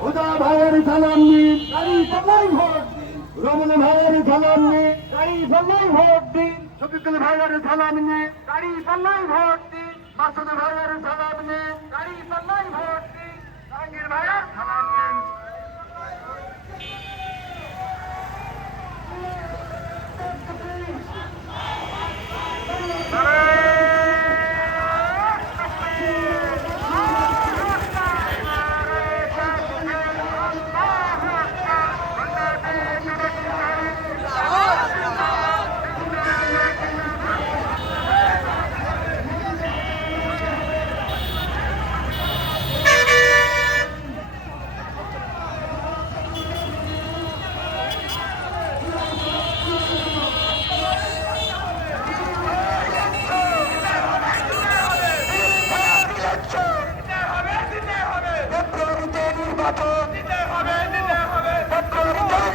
হুদা ভাইয়ের সালাম নিন গাড়ি পাল্লাই ভোট দিন রমন ভাইয়ের সালাম নিন গাড়ি পাল্লাই ভোট দিন শফিকুল ভাইয়ের সালাম নিন গাড়ি পাল্লাই ভোট দিন মাসুদ ভাইয়ের সালাম নিন গাড়ি পাল্লাই ভোট দিন জাহাঙ্গীর ভাইয়ের সালাম নিন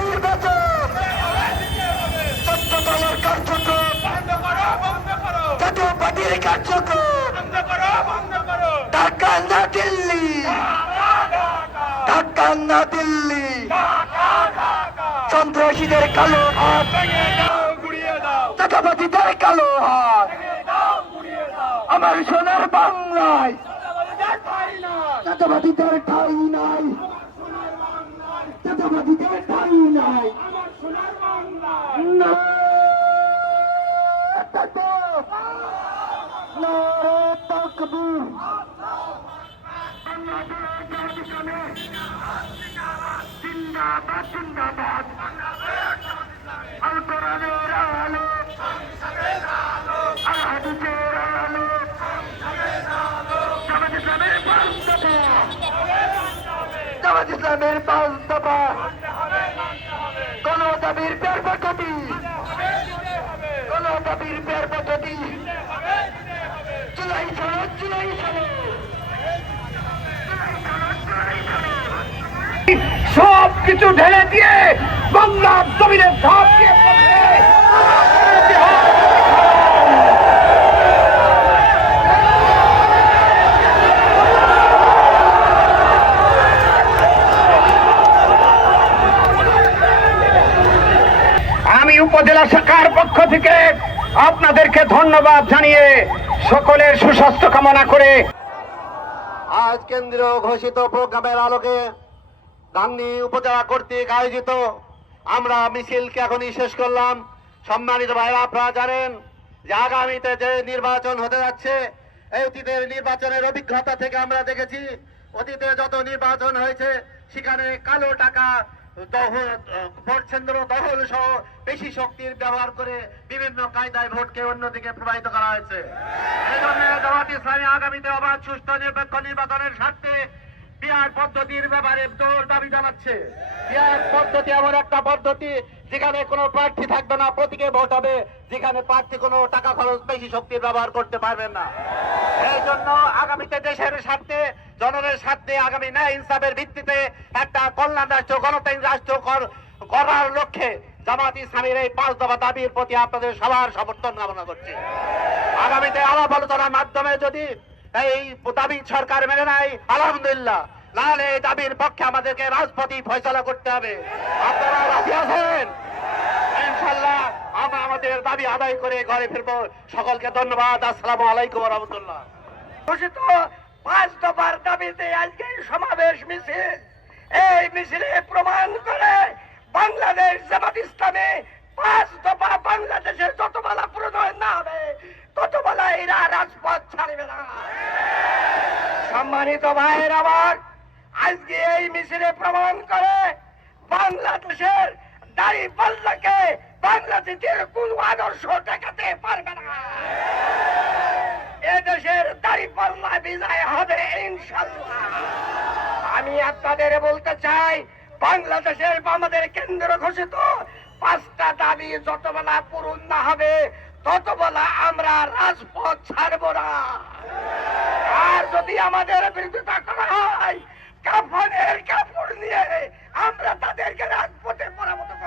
নির্বাচন কার্যক্রম। জাতীয় পার্টির কার্যক্রম। ঢাকা না দিল্লি? ঢাকা না দিল্লি? সন্ত্রাসীদের কালো হাত। চাকাবাদীদের কালো হাত। আমার সোনার বাংলায় চাকাবাদীদের ঠাই নাই। চাকাবাদীদের ঠাই নাই। না তাকবীর। জিন্দাবাদ জিন্দাবাদ। জামাত ইসলামের পাঁচ দফা কোন দাবির পের পদ্ধতি কোন দাবির পের পদ্ধতি সব কিছু ঢেলে দিয়ে বাংলার জমিনের ধাপ দিয়ে আমি উপজেলা শাখার পক্ষ থেকে আপনাদেরকে ধন্যবাদ জানিয়ে সকলের সুস্বাস্থ্য কামনা করে আজ কেন্দ্রীয় ঘোষিত প্রোগ্রামের আলোকে গান্ধী উপজেলা কর্তৃক আয়োজিত আমরা মিছিলকে এখনই শেষ করলাম। সম্মানিত ভাইরা আপনারা জানেন যে আগামীতে যে নির্বাচন হতে যাচ্ছে, এই অতীতের নির্বাচনের অভিজ্ঞতা থেকে আমরা দেখেছি, অতীতে যত নির্বাচন হয়েছে, সেখানে কালো টাকা দহল ভোট কেন্দ্র দখল সহ বেশি শক্তির ব্যবহার করে বিভিন্ন কায়দায় ভোটকে অন্যদিকে প্রবাহিত করা হয়েছে। এই জন্য জামাত ইসলামী আগামীতে অবাধ সুস্থ নিরপেক্ষ নির্বাচনের স্বার্থে পিয়ার পদ্ধতির ব্যাপারে জোর দাবি জানাচ্ছে। পিয়ার পদ্ধতি এমন একটা পদ্ধতি যেখানে কোনো প্রার্থী থাকবে না, প্রতীকে ভোট হবে, যেখানে প্রার্থী কোনো টাকা খরচ বেশি শক্তির ব্যবহার করতে পারবেন না। এই জন্য আগামীতে দেশের স্বার্থে, জনগণের স্বার্থে আগামী ন্যায় ইনসাফের ভিত্তিতে একটা কল্যাণ রাষ্ট্র গণতান্ত্রিক রাষ্ট্র কর- করার লক্ষ্যে জামাত ইসলামের এই পাঁচ দফা দাবির প্রতি আপনাদের সবার সমর্থন কামনা করছি। আগামীতে আলাপ আলোচনার মাধ্যমে যদি এই দাবি সরকার মেনে আলহামদুলিল্লাহ। নাহলে এই দাবির পক্ষে আমাদেরকে রাজপথে ফয়সলা করতে হবে। আপনারা রাজি আছেন? ইনশাল্লাহ আমরা আমাদের দাবি আদায় করে ঘরে ফিরবো। সকলকে ধন্যবাদ আলাইকুম রহমতুল্লাহ। পাঁচ দফার দাবিতে আজকে সমাবেশ মিছিল। এই মিছিলে প্রমাণ করে বাংলাদেশ জামাত ইসলামে পাঁচ দফা বাংলাদেশের যত বেলা প্রণয়ন না হবে, তত বেলা এরা রাজপথ ছাড়বে না সম্মানিত ভাইয়ের আমার আজকে এই মিছিলে প্রমাণ করে বাংলাদেশের দাড়ি পাল্লাকে বাংলাদেশের কোন আদর্শ দেখাতে পারবে না। এদেশের দাড়ি পাল্লা বিজয় হবে ইনশাল্লাহ আমি আপনাদের বলতে চাই, বাংলাদেশের আমাদের কেন্দ্র ঘোষিত পাঁচটা দাবি যত বেলা পূরণ না হবে, তত বেলা আমরা রাজপথ ছাড়ব না। আমাদের বিরোধিতা করা হয়। কাফনের কাপড় নিয়ে আমরা তাদেরকে রাজপথে পরামত করব